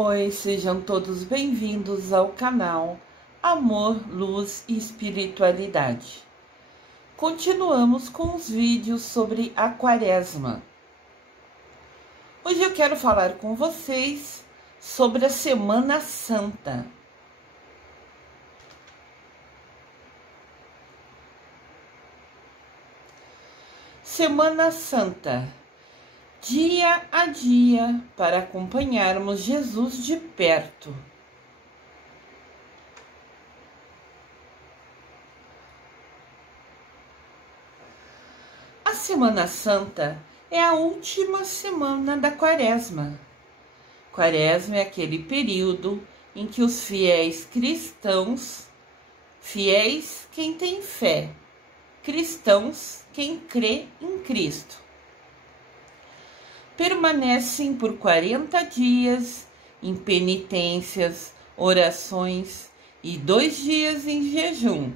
Oi, sejam todos bem-vindos ao canal Amor, Luz e Espiritualidade. Continuamos com os vídeos sobre a Quaresma. Hoje eu quero falar com vocês sobre a Semana Santa. Semana Santa. Dia a dia para acompanharmos Jesus de perto. A Semana Santa é a última semana da Quaresma. Quaresma é aquele período em que os fiéis cristãos, fiéis quem tem fé, cristãos quem crê em Cristo, permanecem por 40 dias em penitências, orações e 2 dias em jejum,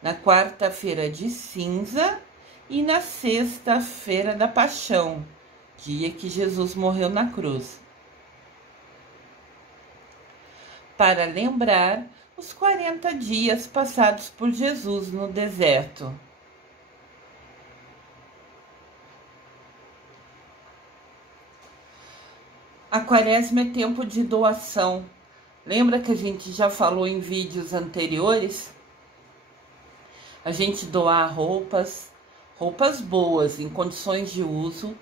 na quarta-feira de cinza e na sexta-feira da Paixão, dia que Jesus morreu na cruz, para lembrar os 40 dias passados por Jesus no deserto. A Quaresma é tempo de doação. Lembra que a gente já falou em vídeos anteriores? A gente doar roupas boas, em condições de uso,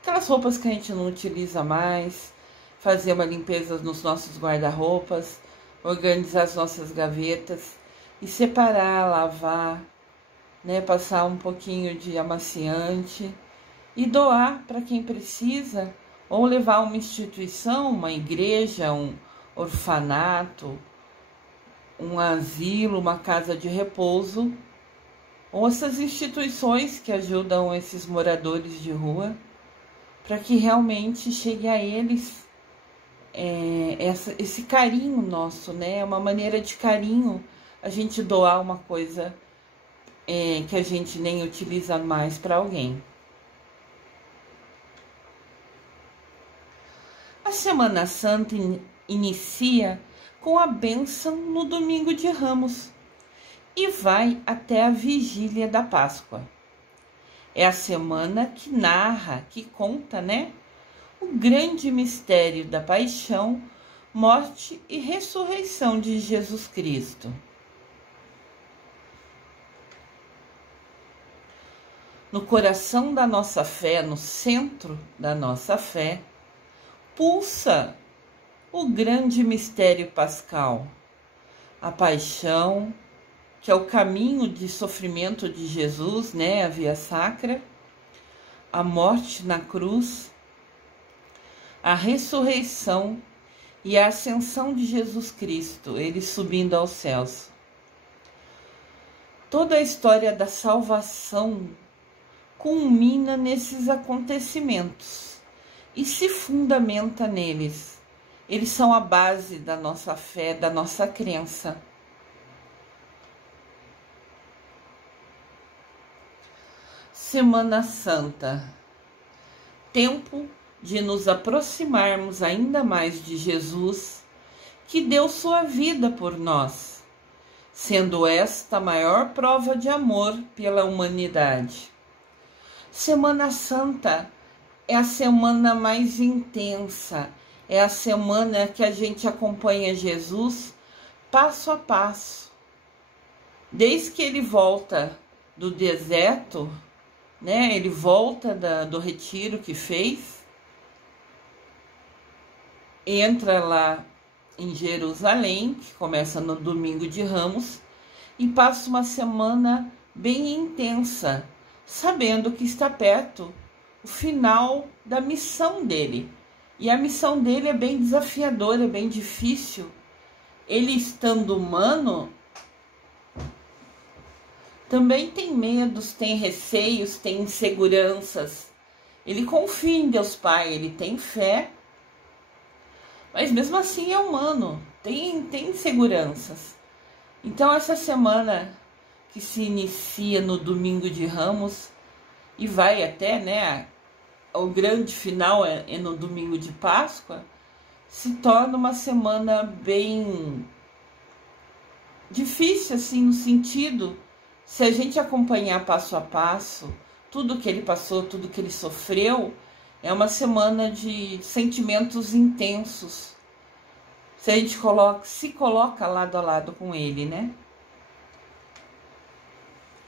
aquelas roupas que a gente não utiliza mais, fazer uma limpeza nos nossos guarda-roupas, organizar as nossas gavetas e separar, lavar, passar um pouquinho de amaciante e doar para quem precisa, ou levar a uma instituição, uma igreja, um orfanato, um asilo, uma casa de repouso, ou essas instituições que ajudam esses moradores de rua, para que realmente chegue a eles esse carinho nosso, né? Uma maneira de carinho a gente doar uma coisa que a gente nem utiliza mais para alguém. A Semana Santa inicia com a bênção no Domingo de Ramos e vai até a Vigília da Páscoa. É a semana que narra, que conta, o grande mistério da paixão, morte e ressurreição de Jesus Cristo. No coração da nossa fé, no centro da nossa fé, pulsa o grande mistério pascal, a paixão, que é o caminho de sofrimento de Jesus, a via sacra, a morte na cruz, a ressurreição e a ascensão de Jesus Cristo, ele subindo aos céus. Toda a história da salvação culmina nesses acontecimentos e se fundamenta neles. Eles são a base da nossa fé, da nossa crença. Semana Santa, tempo de nos aproximarmos ainda mais de Jesus, que deu sua vida por nós, sendo esta a maior prova de amor pela humanidade. Semana Santa é a semana mais intensa, é a semana que a gente acompanha Jesus passo a passo. Desde que ele volta do deserto, ele volta do retiro que fez, entra lá em Jerusalém, que começa no Domingo de Ramos, e passa uma semana bem intensa, sabendo que está perto o final da missão dele. E a missão dele é bem desafiadora, é bem difícil. Ele, estando humano, também tem medos, tem receios, tem inseguranças. Ele confia em Deus Pai, ele tem fé, mas mesmo assim é humano, tem inseguranças. Então essa semana que se inicia no Domingo de Ramos e vai até, o grande final é no Domingo de Páscoa, se torna uma semana bem difícil, assim, no sentido, se a gente acompanhar passo a passo, tudo que ele passou, tudo que ele sofreu, é uma semana de sentimentos intensos. Se a gente se coloca lado a lado com ele, né?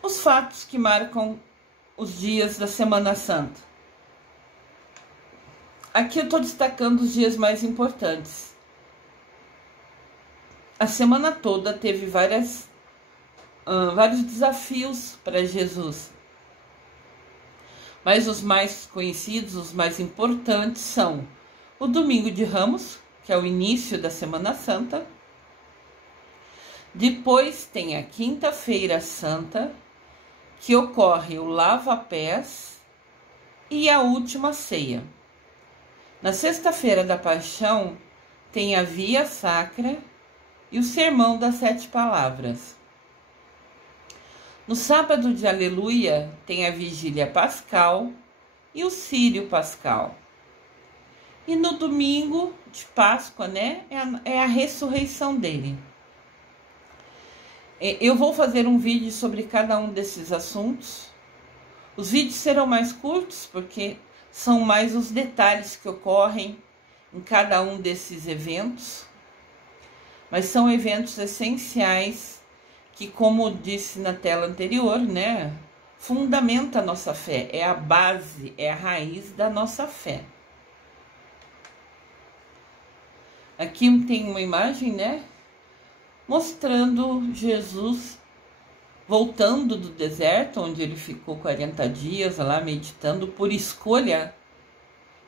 Os fatos que marcam os dias da Semana Santa. Aqui eu estou destacando os dias mais importantes. A semana toda teve vários desafios para Jesus. Mas os mais conhecidos, os mais importantes são o Domingo de Ramos, que é o início da Semana Santa. Depois tem a Quinta-feira Santa, que ocorre o lava-pés e a última ceia. Na Sexta-feira da Paixão tem a Via Sacra e o Sermão das Sete Palavras. No sábado de Aleluia tem a Vigília Pascal e o Círio Pascal. E no domingo de Páscoa, né, é a ressurreição dele. Eu vou fazer um vídeo sobre cada um desses assuntos. Os vídeos serão mais curtos, porque são mais os detalhes que ocorrem em cada um desses eventos. Mas são eventos essenciais que, como disse na tela anterior, né, fundamenta a nossa fé. É a base, é a raiz da nossa fé. Aqui tem uma imagem, né, mostrando Jesus voltando do deserto, onde ele ficou 40 dias lá meditando por escolha.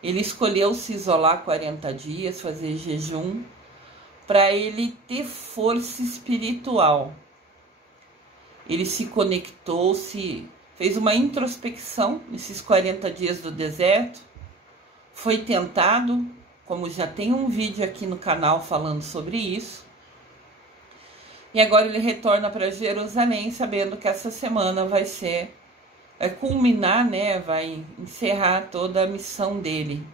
Ele escolheu se isolar 40 dias, fazer jejum, para ele ter força espiritual. Ele se conectou, fez uma introspecção nesses 40 dias do deserto, foi tentado, como já tem um vídeo aqui no canal falando sobre isso. E agora ele retorna para Jerusalém, sabendo que essa semana vai culminar, né? Vai encerrar toda a missão dele.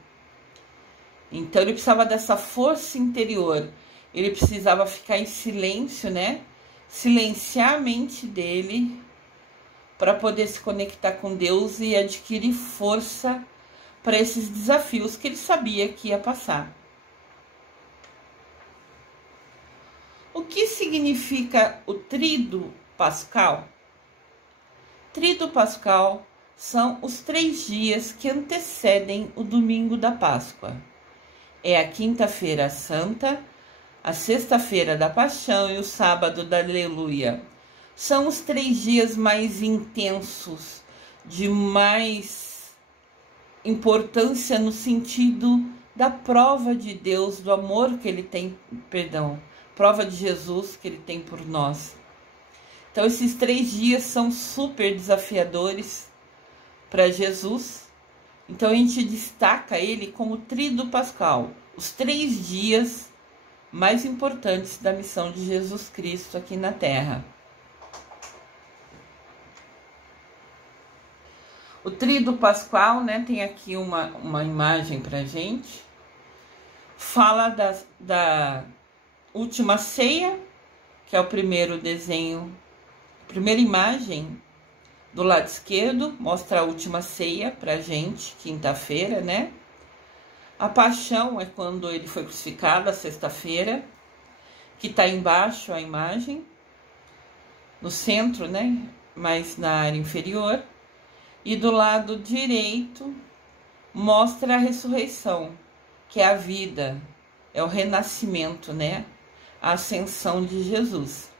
Então ele precisava dessa força interior. Ele precisava ficar em silêncio, né? Silenciar a mente dele para poder se conectar com Deus e adquirir força para esses desafios que ele sabia que ia passar. O que significa o Tríduo Pascal? Tríduo Pascal são os 3 dias que antecedem o domingo da Páscoa. É a Quinta-feira Santa, a Sexta-feira da Paixão e o Sábado da Aleluia. São os 3 dias mais intensos, de mais importância no sentido da prova de Deus, do amor que ele tem, prova de Jesus que ele tem por nós. Então esses 3 dias são super desafiadores para Jesus. Então a gente destaca ele como Tríduo Pascal, os 3 dias mais importantes da missão de Jesus Cristo aqui na Terra. O Tríduo Pascal, né, tem aqui uma imagem pra gente. Fala da última ceia, que é o primeiro desenho, a primeira imagem do lado esquerdo, mostra a última ceia pra gente, quinta-feira, né? A paixão é quando ele foi crucificado, a sexta-feira, que tá embaixo a imagem, no centro, né? Mas na área inferior. E do lado direito mostra a ressurreição, que é a vida, é o renascimento, né? A ascensão de Jesus.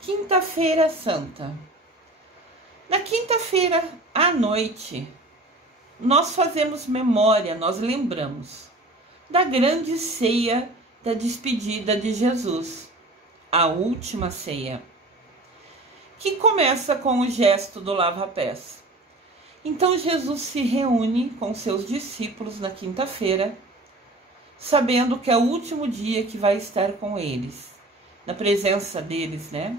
Quinta-feira Santa. Na quinta-feira à noite, nós fazemos memória, nós lembramos da grande ceia da despedida de Jesus, a última ceia, que começa com o gesto do lava-pés. Então Jesus se reúne com seus discípulos na quinta-feira, sabendo que é o último dia que vai estar com eles, na presença deles, né?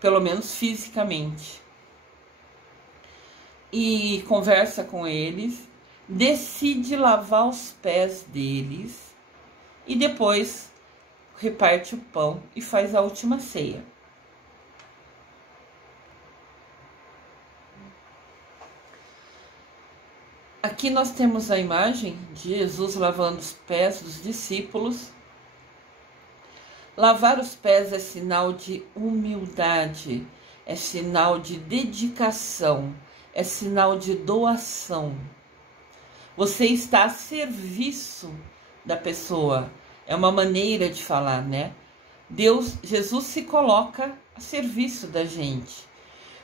Pelo menos fisicamente. E conversa com eles, decide lavar os pés deles e depois reparte o pão e faz a última ceia. Aqui nós temos a imagem de Jesus lavando os pés dos discípulos. Lavar os pés é sinal de humildade, é sinal de dedicação, é sinal de doação. Você está a serviço da pessoa. É uma maneira de falar, né? Jesus se coloca a serviço da gente.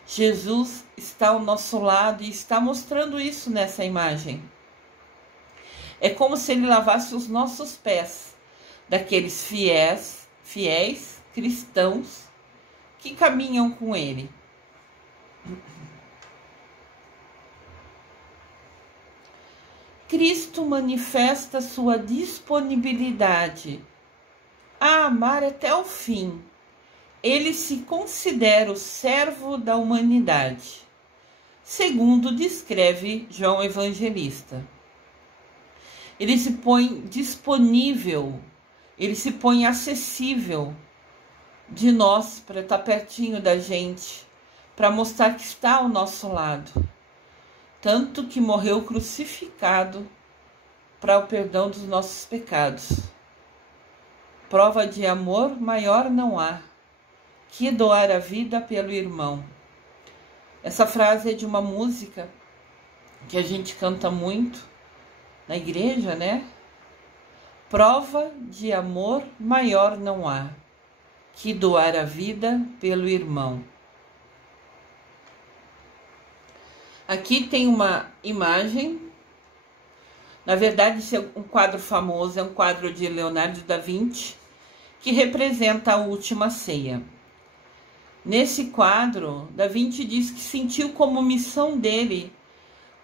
Jesus está ao nosso lado e está mostrando isso nessa imagem. É como se ele lavasse os nossos pés, daqueles fiéis cristãos que caminham com ele. Cristo manifesta sua disponibilidade a amar até o fim. Ele se considera o servo da humanidade, segundo descreve João Evangelista. Ele se põe disponível, ele se põe acessível de nós para estar pertinho da gente, para mostrar que está ao nosso lado. Tanto que morreu crucificado para o perdão dos nossos pecados. Prova de amor maior não há que doar a vida pelo irmão. Essa frase é de uma música que a gente canta muito na igreja, né? Prova de amor maior não há que doar a vida pelo irmão. Aqui tem uma imagem. Na verdade, esse é um quadro famoso, é um quadro de Leonardo da Vinci, que representa a última ceia. Nesse quadro, Da Vinci diz que sentiu como missão dele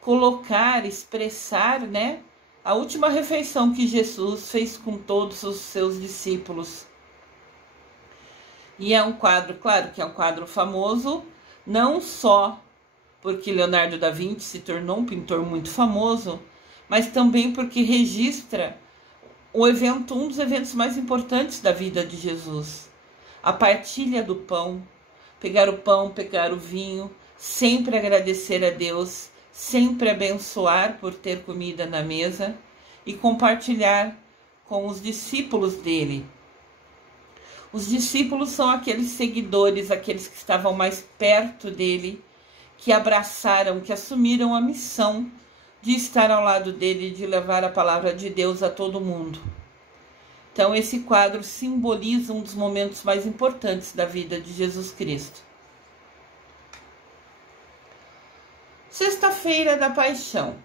colocar, expressar, né, a última refeição que Jesus fez com todos os seus discípulos. E é um quadro, claro que é um quadro famoso, não só porque Leonardo da Vinci se tornou um pintor muito famoso, mas também porque registra um dos eventos mais importantes da vida de Jesus. A partilha do pão, pegar o vinho, sempre agradecer a Deus, sempre abençoar por ter comida na mesa e compartilhar com os discípulos dele. Os discípulos são aqueles seguidores, aqueles que estavam mais perto dele, que abraçaram, que assumiram a missão de estar ao lado dele, de levar a palavra de Deus a todo mundo. Então, esse quadro simboliza um dos momentos mais importantes da vida de Jesus Cristo. Sexta-feira da Paixão.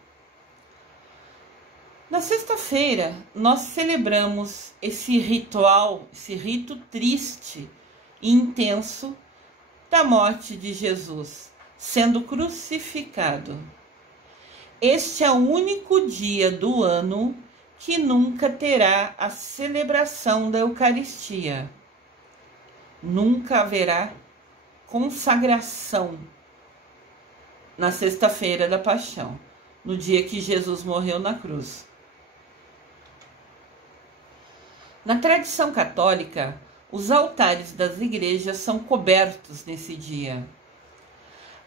Na sexta-feira, nós celebramos esse ritual, esse rito triste e intenso da morte de Jesus, sendo crucificado. Este é o único dia do ano que nunca terá a celebração da Eucaristia. Nunca haverá consagração na sexta-feira da Paixão, no dia que Jesus morreu na cruz. Na tradição católica, os altares das igrejas são cobertos nesse dia.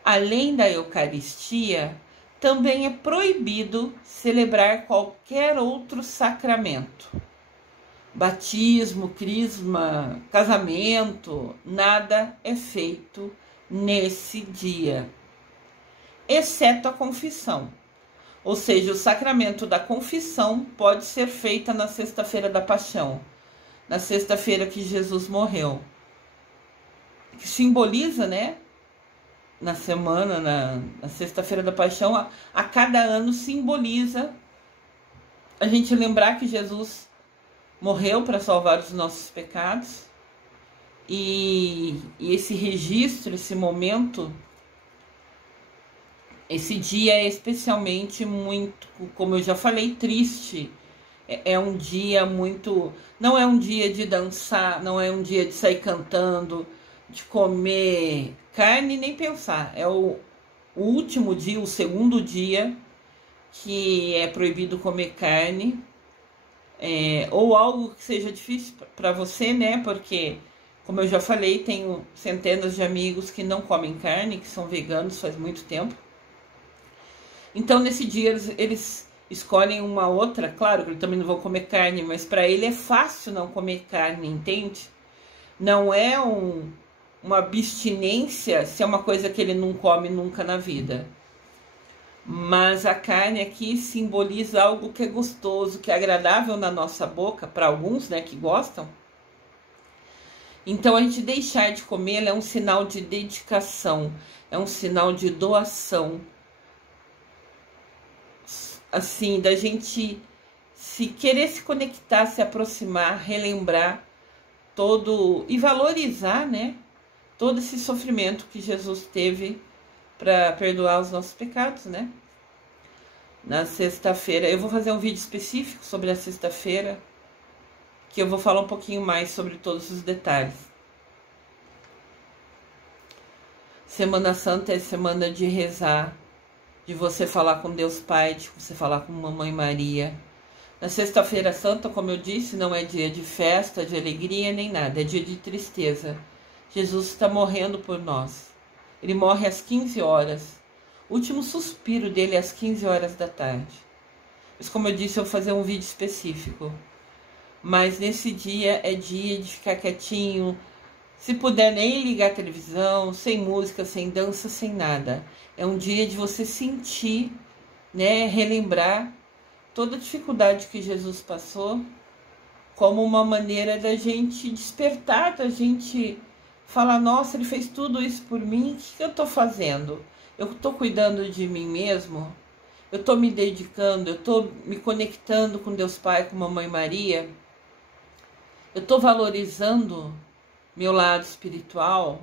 Além da Eucaristia, também é proibido celebrar qualquer outro sacramento. Batismo, crisma, casamento, nada é feito nesse dia, exceto a confissão. Ou seja, o sacramento da confissão pode ser feita na sexta-feira da Paixão, na sexta-feira que Jesus morreu, que simboliza, né? Na semana, na sexta-feira da Paixão, a cada ano simboliza a gente lembrar que Jesus morreu para salvar os nossos pecados. E esse registro, esse momento, esse dia é especialmente muito, como eu já falei, triste. É um dia muito... Não é um dia de dançar, não é um dia de sair cantando, de comer carne, nem pensar. É o último dia, o segundo dia, que é proibido comer carne, ou algo que seja difícil para você, né? Porque, como eu já falei, tenho centenas de amigos que não comem carne, que são veganos faz muito tempo. Então, nesse dia, eles escolhem uma outra. Claro que eles também não vão comer carne, mas para ele é fácil não comer carne, entende? Não é uma abstinência se é uma coisa que ele não come nunca na vida. Mas a carne aqui simboliza algo que é gostoso, que é agradável na nossa boca, para alguns, né, que gostam. Então, a gente deixar de comer é um sinal de dedicação, é um sinal de doação. Assim, da gente se querer se conectar, se aproximar, relembrar todo e valorizar, né, todo esse sofrimento que Jesus teve para perdoar os nossos pecados, né? Na sexta-feira, eu vou fazer um vídeo específico sobre a sexta-feira, que eu vou falar um pouquinho mais sobre todos os detalhes. Semana Santa é semana de rezar, de você falar com Deus Pai, de você falar com Mamãe Maria. Na sexta-feira santa, como eu disse, não é dia de festa, de alegria, nem nada, é dia de tristeza. Jesus está morrendo por nós. Ele morre às 15 horas. O último suspiro dele é às 15 horas da tarde. Mas como eu disse, eu vou fazer um vídeo específico. Mas nesse dia é dia de ficar quietinho. Se puder, nem ligar a televisão, sem música, sem dança, sem nada. É um dia de você sentir, né, relembrar toda a dificuldade que Jesus passou, como uma maneira da gente despertar, da gente falar, nossa, ele fez tudo isso por mim, o que eu estou fazendo? Eu estou cuidando de mim mesmo? Eu estou me dedicando? Eu estou me conectando com Deus Pai, com Mamãe Maria? Eu estou valorizando meu lado espiritual?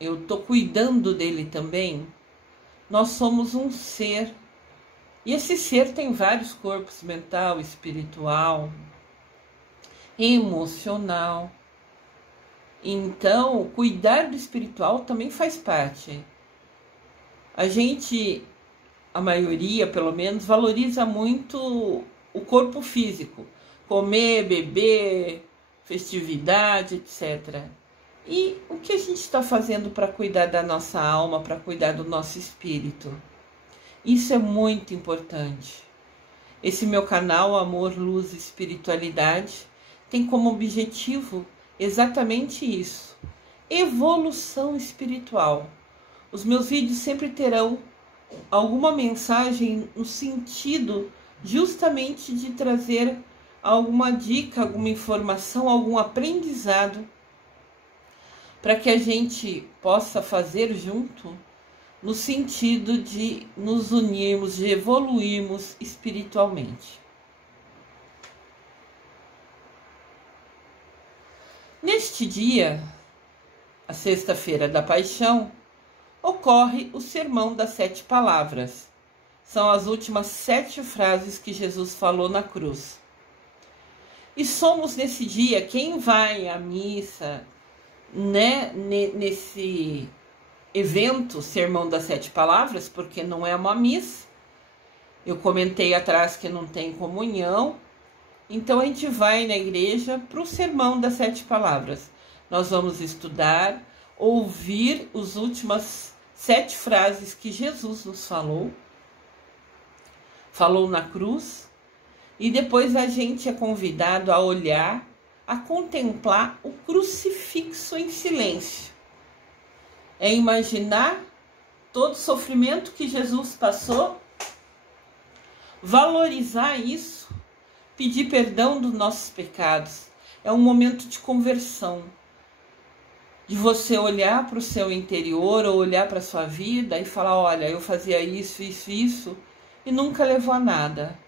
Eu estou cuidando dele também? Nós somos um ser. E esse ser tem vários corpos, mental, espiritual, emocional. Então, cuidar do espiritual também faz parte. A gente, a maioria pelo menos, valoriza muito o corpo físico. Comer, beber, festividade, etc. E o que a gente está fazendo para cuidar da nossa alma, para cuidar do nosso espírito? Isso é muito importante. Esse meu canal, Amor, Luz e Espiritualidade, tem como objetivo exatamente isso: evolução espiritual. Os meus vídeos sempre terão alguma mensagem no sentido justamente de trazer alguma dica, alguma informação, algum aprendizado para que a gente possa fazer junto, no sentido de nos unirmos, de evoluirmos espiritualmente. Neste dia, a sexta-feira da Paixão, ocorre o Sermão das 7 Palavras. São as últimas 7 frases que Jesus falou na cruz. E somos nesse dia, quem vai à missa, né, nesse evento, Sermão das 7 Palavras, porque não é uma missa. Eu comentei atrás que não tem comunhão. Então a gente vai na igreja para o Sermão das 7 Palavras. Nós vamos estudar, ouvir as últimas 7 frases que Jesus nos falou na cruz, e depois a gente é convidado a olhar, a contemplar o crucifixo em silêncio. É imaginar todo o sofrimento que Jesus passou, valorizar isso, pedir perdão dos nossos pecados. É um momento de conversão, de você olhar para o seu interior ou olhar para a sua vida e falar, olha, eu fazia isso, isso, isso e nunca levou a nada.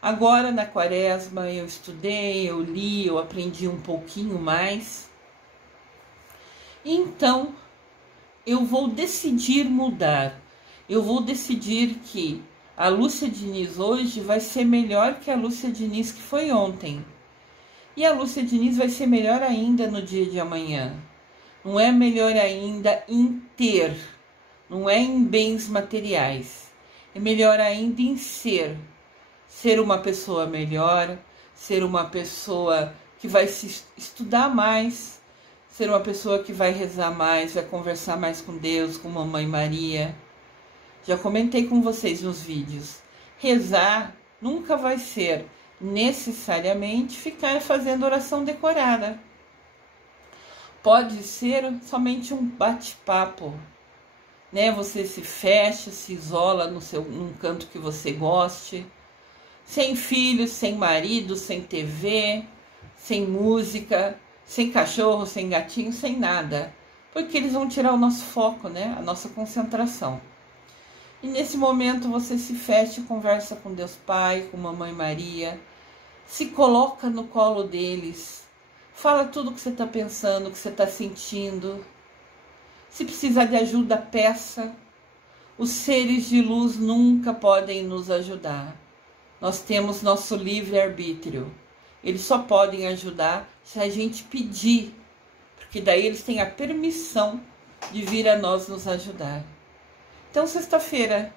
Agora na quaresma eu estudei, eu li, eu aprendi um pouquinho mais. Então eu vou decidir mudar. Eu vou decidir que a Lúcia Diniz hoje vai ser melhor que a Lúcia Diniz que foi ontem. E a Lúcia Diniz vai ser melhor ainda no dia de amanhã. Não é melhor ainda em ter, não é em bens materiais. é melhor ainda em ser. Ser uma pessoa melhor, ser uma pessoa que vai se estudar mais, ser uma pessoa que vai rezar mais, vai conversar mais com Deus, com Mamãe Maria. Já comentei com vocês nos vídeos. Rezar nunca vai ser necessariamente ficar fazendo oração decorada. Pode ser somente um bate-papo, né? Você se fecha, se isola num canto que você goste, sem filhos, sem marido, sem TV, sem música, sem cachorro, sem gatinho, sem nada, porque eles vão tirar o nosso foco, né? A nossa concentração. E nesse momento você se fecha e conversa com Deus Pai, com Mamãe Maria, se coloca no colo deles, fala tudo o que você está pensando, o que você está sentindo. Se precisar de ajuda, peça. Os seres de luz nunca podem nos ajudar. Nós temos nosso livre-arbítrio. Eles só podem ajudar se a gente pedir, porque daí eles têm a permissão de vir a nós nos ajudar. Então, sexta-feira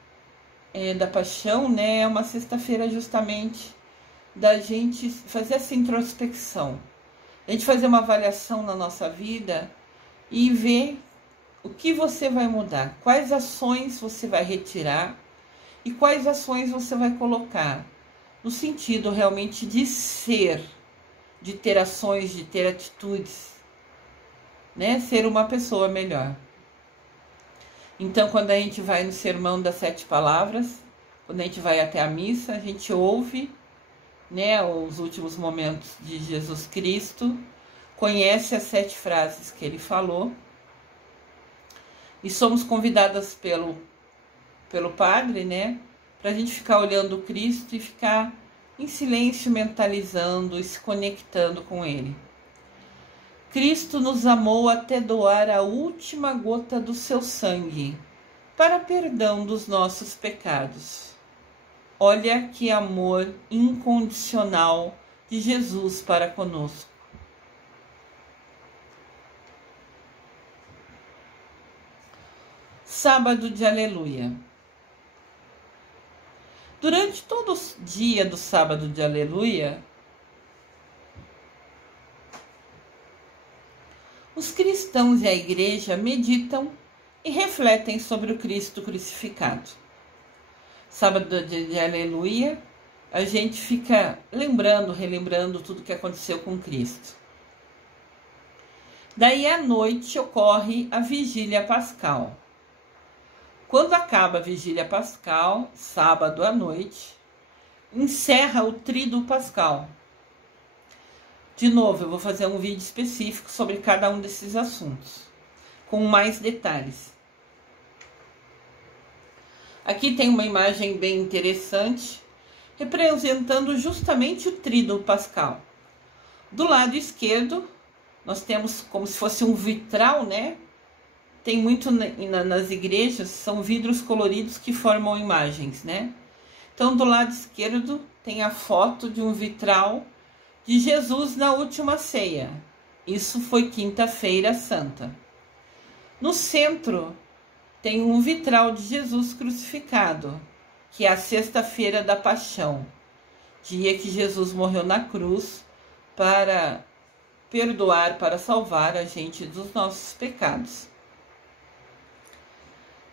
da Paixão, né, é uma sexta-feira justamente da gente fazer essa introspecção, a gente fazer uma avaliação na nossa vida e ver o que você vai mudar, quais ações você vai retirar e quais ações você vai colocar, no sentido realmente de ser, de ter ações, de ter atitudes, né, ser uma pessoa melhor. Então, quando a gente vai no Sermão das 7 Palavras, quando a gente vai até a missa, a gente ouve, né, os últimos momentos de Jesus Cristo, conhece as 7 frases que ele falou, e somos convidadas pelo padre, né, para a gente ficar olhando o Cristo e ficar em silêncio, mentalizando e se conectando com ele. Cristo nos amou até doar a última gota do seu sangue para perdão dos nossos pecados. Olha que amor incondicional de Jesus para conosco. Sábado de Aleluia. Durante todo o dia do sábado de Aleluia, os cristãos e a igreja meditam e refletem sobre o Cristo crucificado. Sábado de Aleluia, a gente fica relembrando tudo que aconteceu com Cristo. Daí à noite ocorre a Vigília Pascal. Quando acaba a Vigília Pascal, sábado à noite, encerra o Tríduo Pascal. De novo, eu vou fazer um vídeo específico sobre cada um desses assuntos, com mais detalhes. Aqui tem uma imagem bem interessante, representando justamente o Tríduo Pascal. Do lado esquerdo, nós temos como se fosse um vitral, né? Tem muito nas igrejas, são vidros coloridos que formam imagens, né? Então, do lado esquerdo, tem a foto de um vitral de Jesus na última ceia. Isso foi quinta-feira santa. No centro tem um vitral de Jesus crucificado, que é a sexta-feira da Paixão, dia que Jesus morreu na cruz para perdoar, para salvar a gente dos nossos pecados.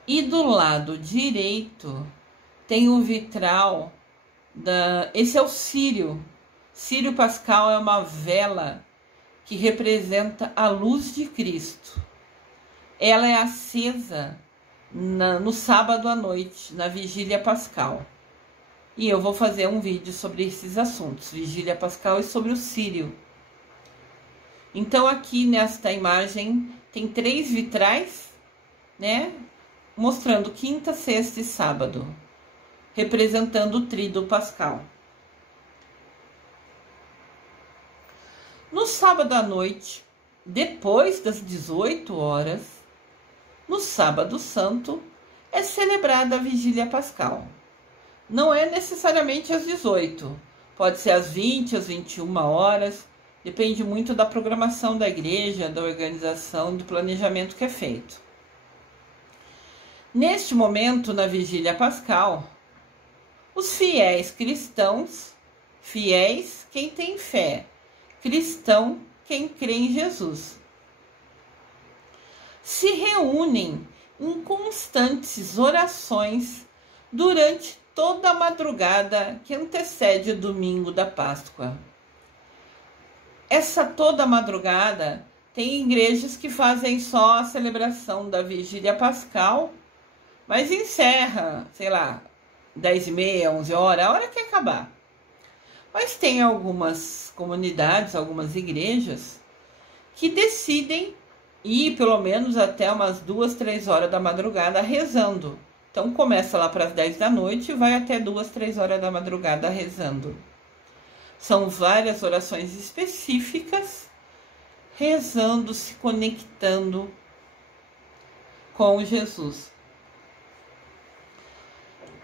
E do lado direito tem o vitral esse é o círio. Círio pascal é uma vela que representa a luz de Cristo. Ela é acesa no sábado à noite, na Vigília Pascal. E eu vou fazer um vídeo sobre esses assuntos, Vigília Pascal e sobre o círio. Então aqui nesta imagem tem 3 vitrais, né? Mostrando quinta, sexta e sábado, representando o Tríduo Pascal. No sábado à noite, depois das 18 horas, no sábado santo, é celebrada a Vigília Pascal. Não é necessariamente às 18, pode ser às 20, às 21 horas, depende muito da programação da igreja, da organização, do planejamento que é feito. Neste momento, na Vigília Pascal, Os fiéis cristãos, fiéis quem tem fé, cristão quem crê em Jesus, se reúnem em constantes orações durante toda a madrugada que antecede o domingo da Páscoa. Essa toda madrugada tem igrejas que fazem só a celebração da Vigília Pascal, mas encerra, sei lá, 10h30, 11h, a hora que acabar. Mas tem algumas comunidades, algumas igrejas, que decidem ir pelo menos até umas 2, 3 horas da madrugada rezando. Então começa lá para as 10 da noite e vai até 2, 3 horas da madrugada rezando. São várias orações específicas, rezando, se conectando com Jesus.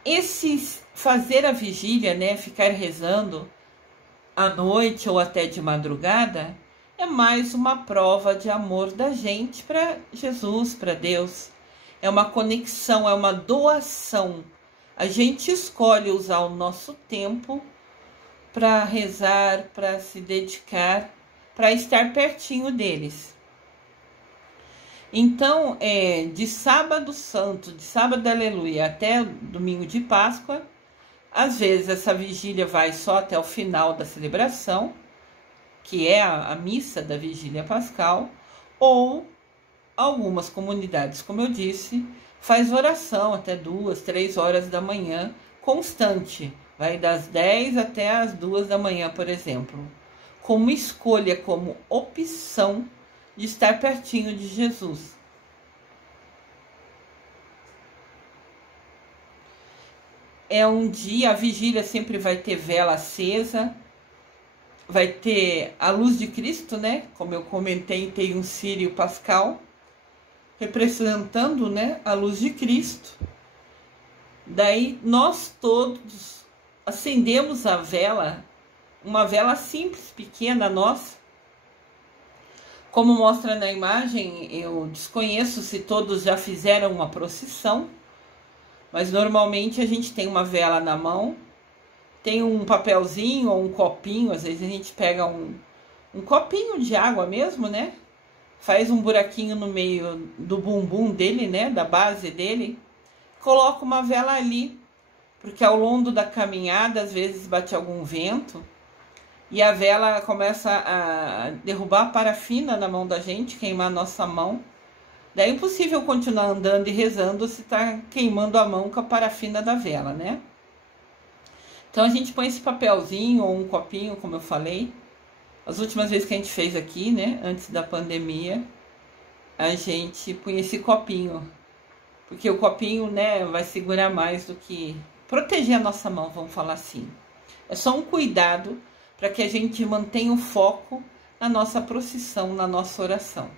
Esse fazer a vigília, né, ficar rezando à noite ou até de madrugada, é mais uma prova de amor da gente para Jesus, para Deus. É uma conexão, é uma doação. A gente escolhe usar o nosso tempo para rezar, para se dedicar, para estar pertinho deles. Então, de sábado santo, de sábado aleluia até domingo de Páscoa, às vezes essa vigília vai só até o final da celebração, que é a missa da Vigília Pascal, ou algumas comunidades, como eu disse, faz oração até 2, 3 horas da manhã, constante, vai das 10 até as 2 da manhã, por exemplo, como escolha, como opção de estar pertinho de Jesus. É um dia, a vigília sempre vai ter vela acesa, vai ter a luz de Cristo, né? Como eu comentei, tem um círio pascal, representando, né, a luz de Cristo. Daí nós todos acendemos a vela, uma vela simples, pequena, nossa. Como mostra na imagem, eu desconheço se todos já fizeram uma procissão, mas normalmente a gente tem uma vela na mão, tem um papelzinho ou um copinho, às vezes a gente pega um copinho de água mesmo, né? Faz um buraquinho no meio do bumbum dele, né? Da base dele, coloca uma vela ali, porque ao longo da caminhada, às vezes bate algum vento, e a vela começa a derrubar a parafina na mão da gente, queimar a nossa mão. Daí é impossível continuar andando e rezando se está queimando a mão com a parafina da vela, né? Então a gente põe esse papelzinho ou um copinho, como eu falei. As últimas vezes que a gente fez aqui, né, antes da pandemia, a gente põe esse copinho. Porque o copinho, né, vai segurar mais do que proteger a nossa mão, vamos falar assim. É só um cuidado para que a gente mantenha o foco na nossa procissão, na nossa oração.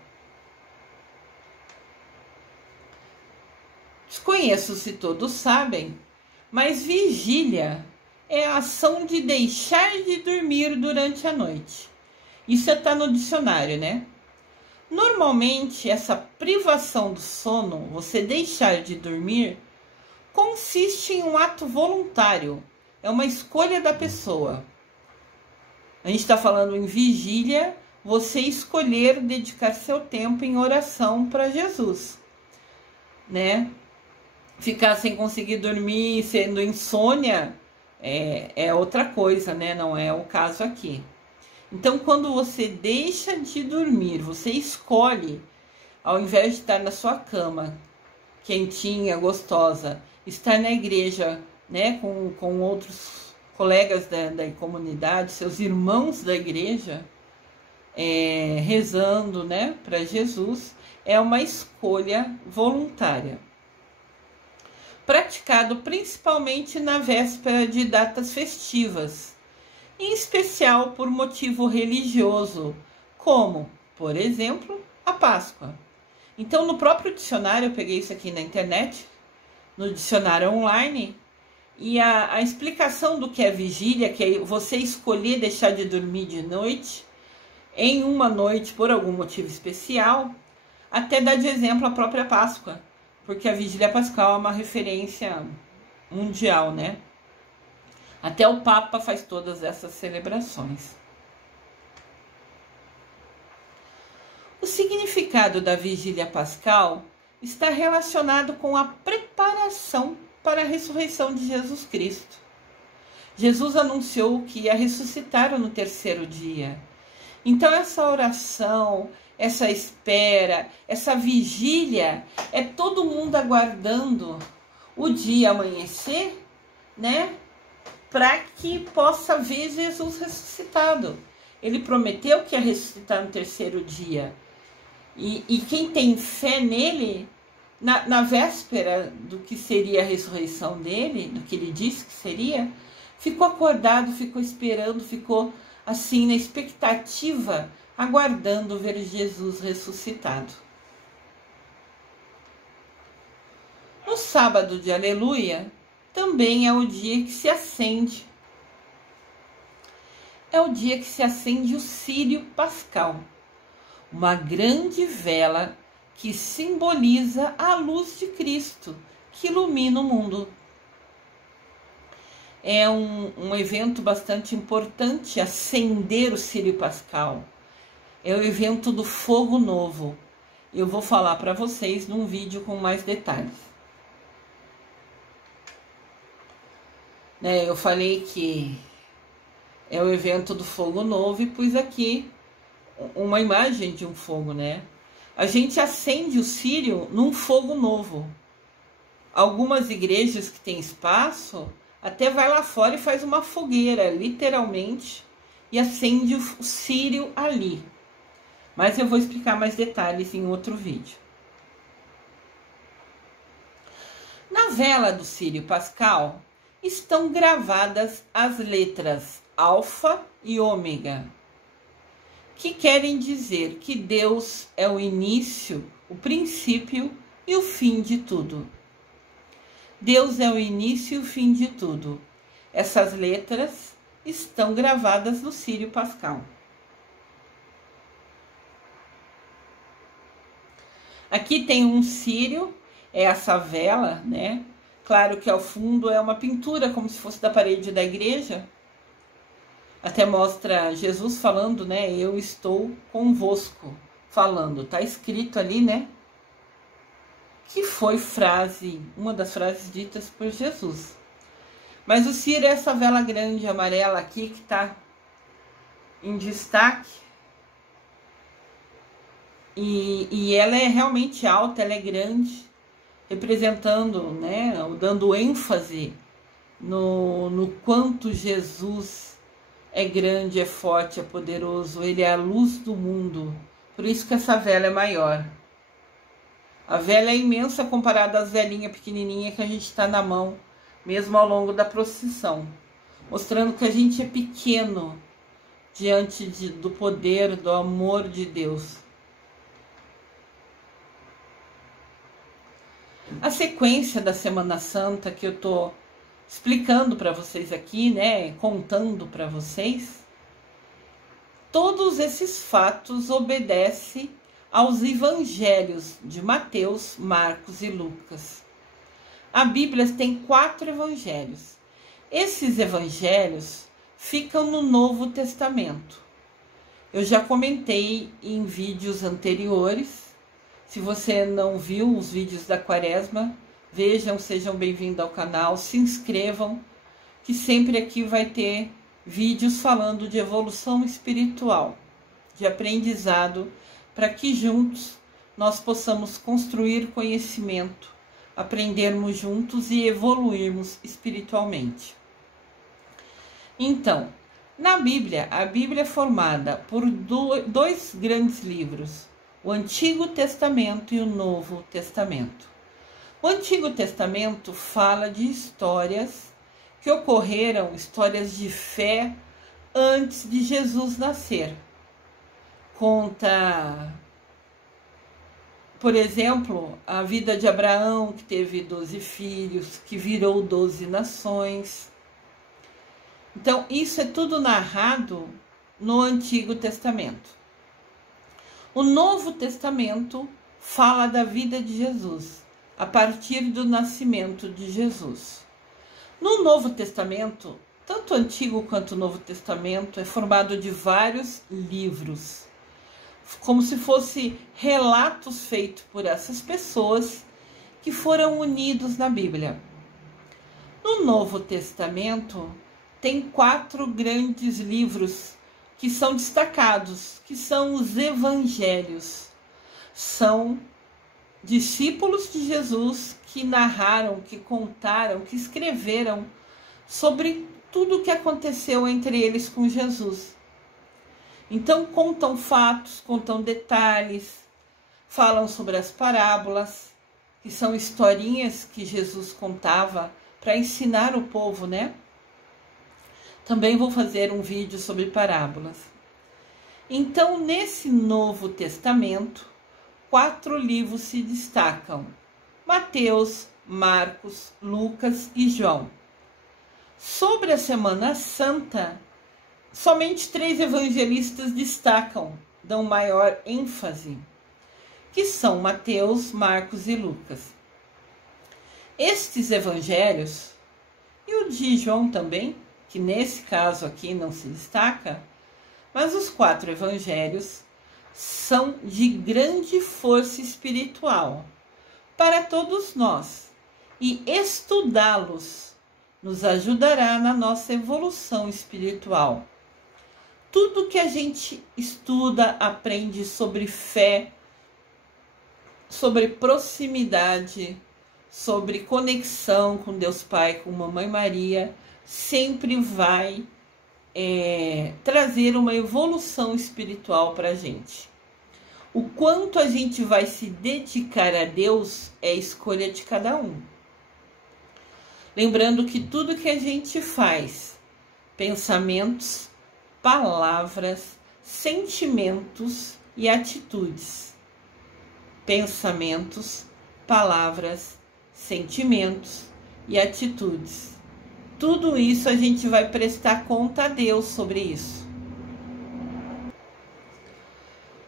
Desconheço se todos sabem, mas vigília é a ação de deixar de dormir durante a noite. Isso está no dicionário, né? Normalmente, essa privação do sono, você deixar de dormir, consiste em um ato voluntário. É uma escolha da pessoa. A gente está falando em vigília, você escolher dedicar seu tempo em oração para Jesus, né? Ficar sem conseguir dormir, sendo insônia, é outra coisa, né? Não é o caso aqui. Então, quando você deixa de dormir, você escolhe, ao invés de estar na sua cama, quentinha, gostosa, estar na igreja, né, com outros colegas da comunidade, seus irmãos da igreja, rezando, né, para Jesus, é uma escolha voluntária. Praticado principalmente na véspera de datas festivas, em especial por motivo religioso, como, por exemplo, a Páscoa. Então, no próprio dicionário, eu peguei isso aqui na internet, no dicionário online, e a explicação do que é vigília, que é você escolher deixar de dormir de noite, em uma noite por algum motivo especial, até dá de exemplo a própria Páscoa, porque a Vigília Pascal é uma referência mundial, né? Até o Papa faz todas essas celebrações. O significado da vigília pascal está relacionado com a preparação para a ressurreição de Jesus Cristo. Jesus anunciou que ia ressuscitar no terceiro dia. Então essa oração, essa espera, essa vigília, é todo mundo aguardando o dia amanhecer, né? Para que possa ver Jesus ressuscitado. Ele prometeu que ia ressuscitar no terceiro dia. E quem tem fé nele, na véspera do que seria a ressurreição dele, do que ele disse que seria, ficou acordado, ficou esperando, ficou assim na expectativa, aguardando ver Jesus ressuscitado. No sábado de Aleluia, também é o dia que se acende. É o dia que se acende o círio pascal, uma grande vela que simboliza a luz de Cristo, que ilumina o mundo. É um evento bastante importante, acender o círio pascal. É o evento do fogo novo. Eu vou falar para vocês num vídeo com mais detalhes. Eu falei que é o evento do fogo novo e pus aqui uma imagem de um fogo, né? A gente acende o círio num fogo novo. Algumas igrejas que têm espaço até vai lá fora e faz uma fogueira, literalmente, e acende o círio ali. Mas eu vou explicar mais detalhes em outro vídeo. Na vela do círio pascal estão gravadas as letras Alfa e Ômega, que querem dizer que Deus é o início, o princípio e o fim de tudo. Deus é o início e o fim de tudo. Essas letras estão gravadas no círio pascal. Aqui tem um círio, é essa vela, né? Claro que ao fundo é uma pintura, como se fosse da parede da igreja. Até mostra Jesus falando, né? Eu estou convosco, falando. Tá escrito ali, né? Que foi uma das frases ditas por Jesus. Mas o círio é essa vela grande amarela aqui que tá em destaque. E ela é realmente alta, ela é grande, representando, né? Dando ênfase no quanto Jesus é grande, é forte, é poderoso. Ele é a luz do mundo. Por isso que essa vela é maior. A vela é imensa comparada às velinhas pequenininhas que a gente está na mão, mesmo ao longo da procissão. Mostrando que a gente é pequeno diante do poder, do amor de Deus. A sequência da Semana Santa que eu estou explicando para vocês aqui, né, contando para vocês, todos esses fatos obedecem aos evangelhos de Mateus, Marcos e Lucas. A Bíblia tem 4 evangelhos. Esses evangelhos ficam no Novo Testamento. Eu já comentei em vídeos anteriores. Se você não viu os vídeos da Quaresma, vejam, sejam bem-vindos ao canal, se inscrevam, que sempre aqui vai ter vídeos falando de evolução espiritual, de aprendizado, para que juntos nós possamos construir conhecimento, aprendermos juntos e evoluirmos espiritualmente. Então, na Bíblia, a Bíblia é formada por dois grandes livros, o Antigo Testamento e o Novo Testamento. O Antigo Testamento fala de histórias que ocorreram, histórias de fé antes de Jesus nascer. Conta, por exemplo, a vida de Abraão, que teve 12 filhos, que virou 12 nações. Então, isso é tudo narrado no Antigo Testamento. O Novo Testamento fala da vida de Jesus, a partir do nascimento de Jesus. No Novo Testamento, tanto o Antigo quanto o Novo Testamento, é formado de vários livros, como se fossem relatos feitos por essas pessoas que foram unidos na Bíblia. No Novo Testamento, tem 4 grandes livros que são destacados, que são os evangelhos. São discípulos de Jesus que narraram, que contaram, que escreveram sobre tudo o que aconteceu entre eles com Jesus. Então contam fatos, contam detalhes, falam sobre as parábolas, que são historinhas que Jesus contava para ensinar o povo, né? Também vou fazer um vídeo sobre parábolas. Então, nesse Novo Testamento, 4 livros se destacam: Mateus, Marcos, Lucas e João. Sobre a Semana Santa, somente 3 evangelistas destacam, dão maior ênfase, que são Mateus, Marcos e Lucas. Estes evangelhos, e o de João também, que nesse caso aqui não se destaca, mas os 4 evangelhos são de grande força espiritual para todos nós, e estudá-los nos ajudará na nossa evolução espiritual. Tudo que a gente estuda, aprende sobre fé, sobre proximidade, sobre conexão com Deus Pai, com Mamãe Maria, sempre vai trazer uma evolução espiritual para a gente. O quanto a gente vai se dedicar a Deus é escolha de cada um. Lembrando que tudo que a gente faz, pensamentos, palavras, sentimentos e atitudes. Pensamentos, palavras, sentimentos e atitudes. Tudo isso a gente vai prestar conta a Deus sobre isso.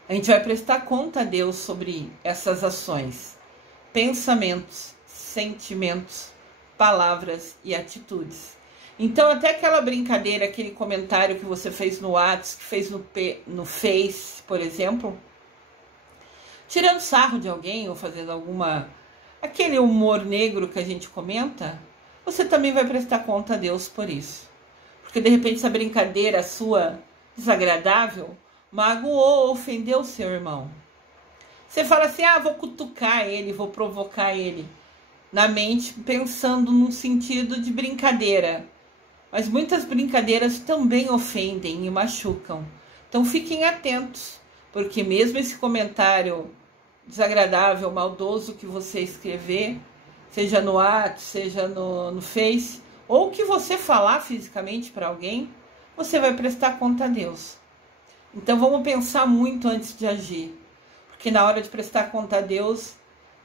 A gente vai prestar conta a Deus sobre essas ações, pensamentos, sentimentos, palavras e atitudes. Então, até aquela brincadeira, aquele comentário que você fez no WhatsApp, que fez no Face, por exemplo, tirando sarro de alguém ou fazendo aquele humor negro que a gente comenta, você também vai prestar conta a Deus por isso. Porque de repente essa brincadeira sua desagradável magoou ou ofendeu o seu irmão. Você fala assim, vou cutucar ele, vou provocar ele. Na mente, pensando num sentido de brincadeira. Mas muitas brincadeiras também ofendem e machucam. Então fiquem atentos, porque mesmo esse comentário desagradável, maldoso que você escrever, seja no WhatsApp, seja no Face, ou que você falar fisicamente para alguém, você vai prestar conta a Deus. Então vamos pensar muito antes de agir, porque na hora de prestar conta a Deus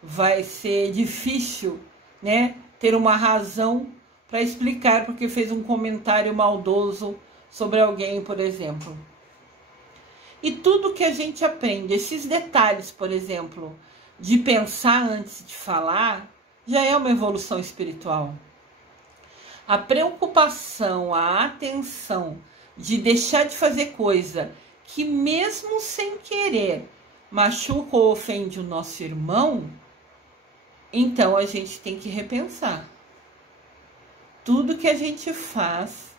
vai ser difícil, né, ter uma razão para explicar porque fez um comentário maldoso sobre alguém, por exemplo. E tudo que a gente aprende, esses detalhes, por exemplo, de pensar antes de falar, já é uma evolução espiritual. A preocupação, a atenção de deixar de fazer coisa que mesmo sem querer machuca ou ofende o nosso irmão, então a gente tem que repensar. Tudo que a gente faz,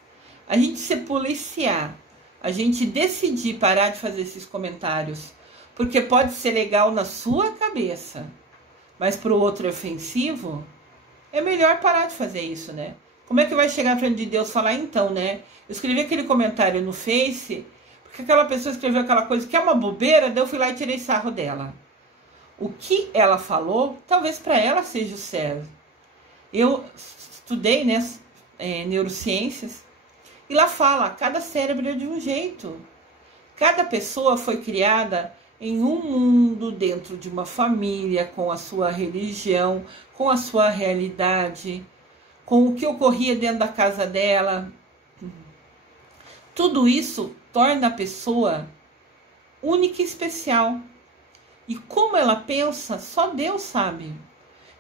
a gente se policiar, a gente decidir parar de fazer esses comentários, porque pode ser legal na sua cabeça, mas para o outro é ofensivo, é melhor parar de fazer isso, né? Como é que vai chegar frente de Deus e falar, então, né? Eu escrevi aquele comentário no Face, porque aquela pessoa escreveu aquela coisa que é uma bobeira, daí eu fui lá e tirei sarro dela. O que ela falou, talvez para ela seja o certo. Eu estudei, né, neurociências, e lá fala, cada cérebro é de um jeito. Cada pessoa foi criada em um mundo, dentro de uma família, com a sua religião, com a sua realidade, com o que ocorria dentro da casa dela. Tudo isso torna a pessoa única e especial. E como ela pensa, só Deus sabe.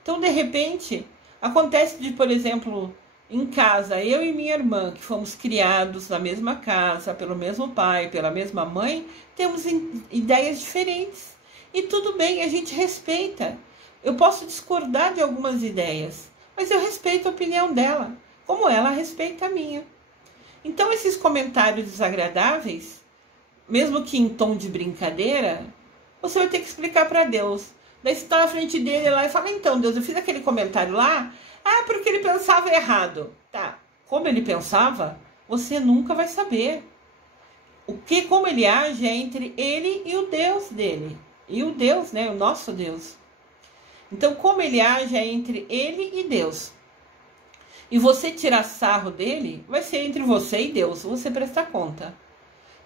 Então, de repente, acontece de, por exemplo, em casa, eu e minha irmã, que fomos criados na mesma casa, pelo mesmo pai, pela mesma mãe, temos ideias diferentes. E tudo bem, a gente respeita. Eu posso discordar de algumas ideias, mas eu respeito a opinião dela, como ela respeita a minha. Então, esses comentários desagradáveis, mesmo que em tom de brincadeira, você vai ter que explicar para Deus. Daí você está na frente dele lá e fala, então, Deus, eu fiz aquele comentário lá, porque ele pensava errado. Tá, como ele pensava, você nunca vai saber. Como ele age é entre ele e o Deus dele. E o Deus, né, o nosso Deus. Então, como ele age é entre ele e Deus. E você tirar sarro dele, vai ser entre você e Deus, você prestar conta.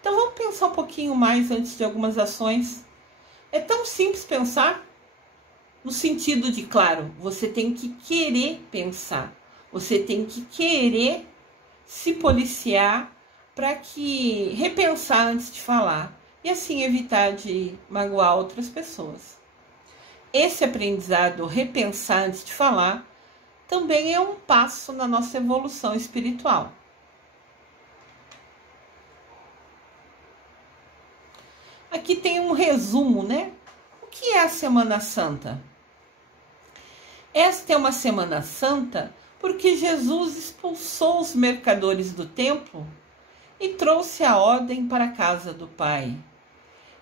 Então, vamos pensar um pouquinho mais antes de algumas ações. É tão simples pensar, no sentido de, claro, você tem que querer pensar. Você tem que querer se policiar para que repensar antes de falar. E assim evitar de magoar outras pessoas. Esse aprendizado, repensar antes de falar, também é um passo na nossa evolução espiritual. Aqui tem um resumo, né? O que é a Semana Santa? Esta é uma Semana Santa porque Jesus expulsou os mercadores do templo e trouxe a ordem para a casa do Pai.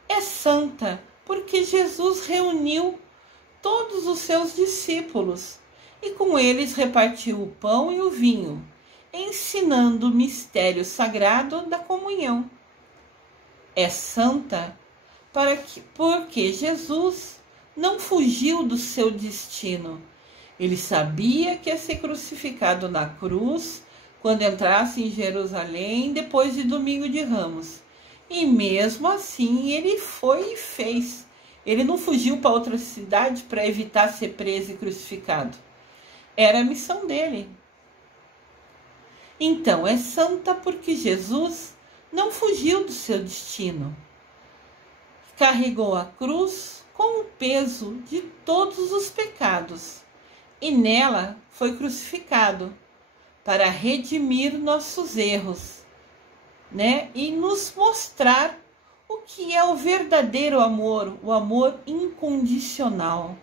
É santa porque Jesus reuniu todos os seus discípulos e com eles repartiu o pão e o vinho, ensinando o mistério sagrado da comunhão. É santa porque Jesus não fugiu do seu destino. Ele sabia que ia ser crucificado na cruz quando entrasse em Jerusalém depois de Domingo de Ramos. E mesmo assim ele foi e fez. Ele não fugiu para outra cidade para evitar ser preso e crucificado. Era a missão dele. Então, é santa porque Jesus não fugiu do seu destino. Carregou a cruz com o peso de todos os pecados e nela foi crucificado para redimir nossos erros, né? E nos mostrar o que é o verdadeiro amor, o amor incondicional.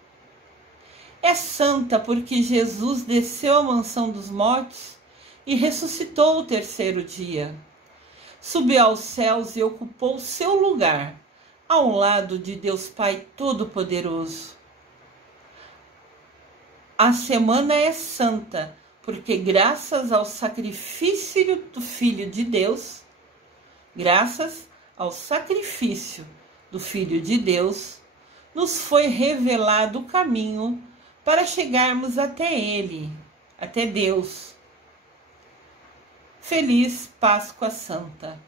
É santa porque Jesus desceu à mansão dos mortos e ressuscitou o terceiro dia. Subiu aos céus e ocupou seu lugar ao lado de Deus Pai Todo-Poderoso. A semana é santa porque graças ao sacrifício do Filho de Deus, nos foi revelado o caminho para chegarmos até Ele, até Deus. Feliz Páscoa Santa.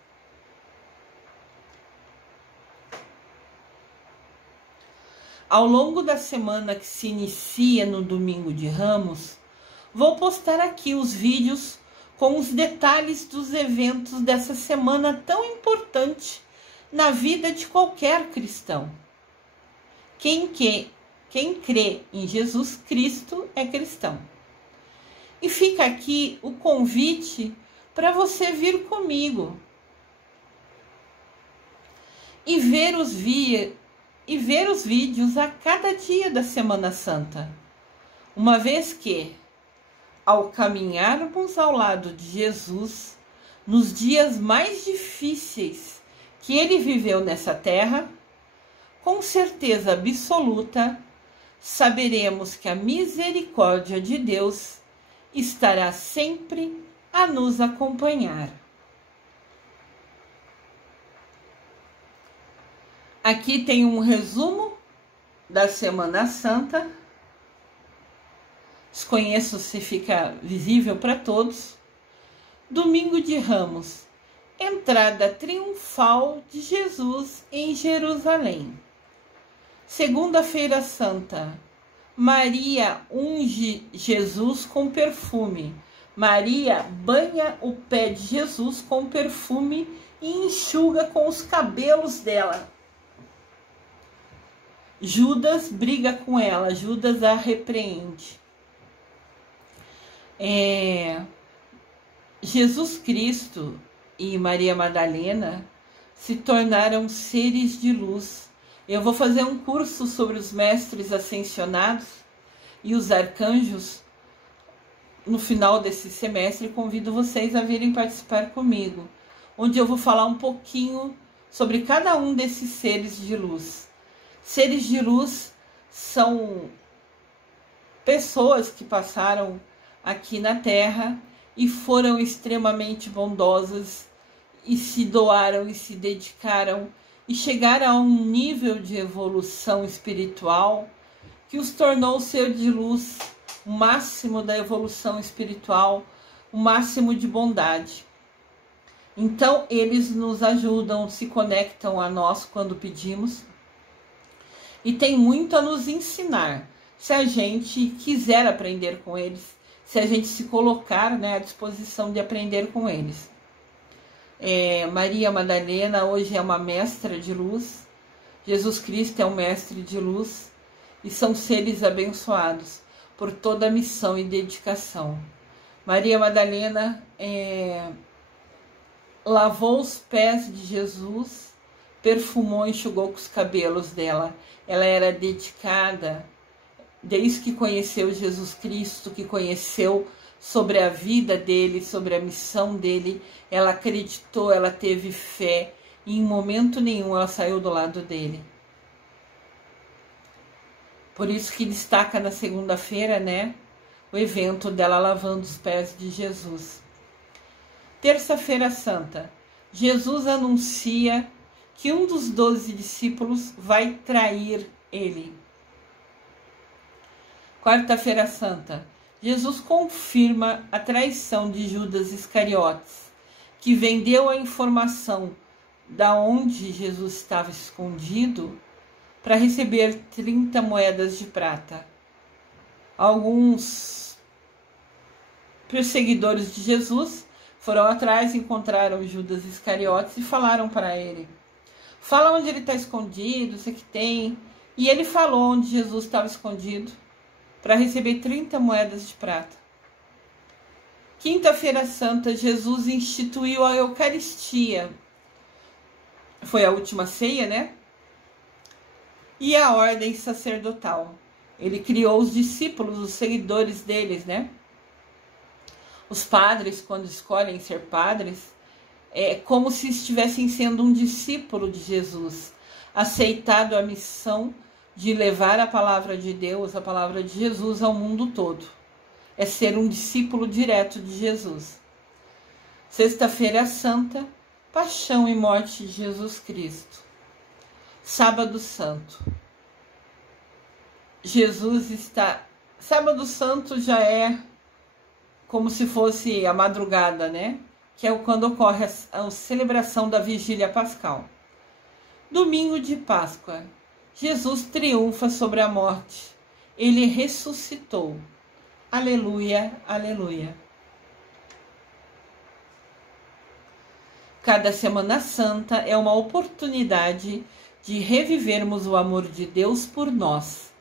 Ao longo da semana que se inicia no Domingo de Ramos, vou postar aqui os vídeos com os detalhes dos eventos dessa semana tão importante na vida de qualquer cristão. Quem crê em Jesus Cristo é cristão. E fica aqui o convite para você vir comigo e ver os vídeos a cada dia da Semana Santa, uma vez que, ao caminharmos ao lado de Jesus, nos dias mais difíceis que ele viveu nessa terra, com certeza absoluta, saberemos que a misericórdia de Deus estará sempre a nos acompanhar. Aqui tem um resumo da Semana Santa. Desconheço se fica visível para todos. Domingo de Ramos, entrada triunfal de Jesus em Jerusalém. Segunda-feira Santa, Maria unge Jesus com perfume. Maria banha o pé de Jesus com perfume e enxuga com os cabelos dela. Judas briga com ela, Judas a repreende. Jesus Cristo e Maria Madalena se tornaram seres de luz. Eu vou fazer um curso sobre os mestres ascensionados e os arcanjos no final desse semestre. Convido vocês a virem participar comigo, onde eu vou falar um pouquinho sobre cada um desses seres de luz. Seres de luz são pessoas que passaram aqui na Terra e foram extremamente bondosas e se doaram e se dedicaram e chegaram a um nível de evolução espiritual que os tornou ser de luz, o máximo da evolução espiritual, o máximo de bondade. Então, eles nos ajudam, se conectam a nós quando pedimos e tem muito a nos ensinar, se a gente quiser aprender com eles, se a gente se colocar, né, à disposição de aprender com eles. Maria Madalena hoje é uma mestra de luz, Jesus Cristo é um mestre de luz e são seres abençoados por toda a missão e dedicação. Maria Madalena lavou os pés de Jesus, perfumou e enxugou com os cabelos dela. Ela era dedicada, desde que conheceu Jesus Cristo, que conheceu sobre a vida dele, sobre a missão dele, ela acreditou, ela teve fé e em momento nenhum ela saiu do lado dele. Por isso que destaca na segunda-feira, né, o evento dela lavando os pés de Jesus. Terça-feira Santa, Jesus anuncia que um dos 12 discípulos vai trair ele. Quarta-feira Santa, Jesus confirma a traição de Judas Iscariotes, que vendeu a informação da onde Jesus estava escondido para receber 30 moedas de prata. Alguns perseguidores de Jesus foram atrás, encontraram Judas Iscariotes e falaram para ele: fala onde ele está escondido, você que tem. E ele falou onde Jesus estava escondido para receber 30 moedas de prata. Quinta-feira Santa, Jesus instituiu a Eucaristia. Foi a última ceia, né? E a ordem sacerdotal. Ele criou os discípulos, os seguidores deles, né? Os padres, quando escolhem ser padres, é como se estivessem sendo um discípulo de Jesus, aceitado a missão de levar a palavra de Deus, a palavra de Jesus ao mundo todo. É ser um discípulo direto de Jesus. Sexta-feira Santa, Paixão e Morte de Jesus Cristo. Sábado Santo. Sábado Santo já é como se fosse a madrugada, né? Que é quando ocorre a celebração da Vigília Pascal. Domingo de Páscoa. Jesus triunfa sobre a morte. Ele ressuscitou. Aleluia, aleluia. Cada Semana Santa é uma oportunidade de revivermos o amor de Deus por nós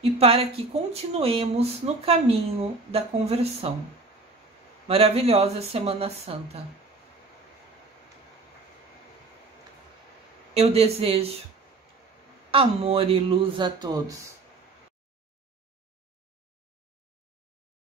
e para que continuemos no caminho da conversão. Maravilhosa Semana Santa. Eu desejo amor e luz a todos.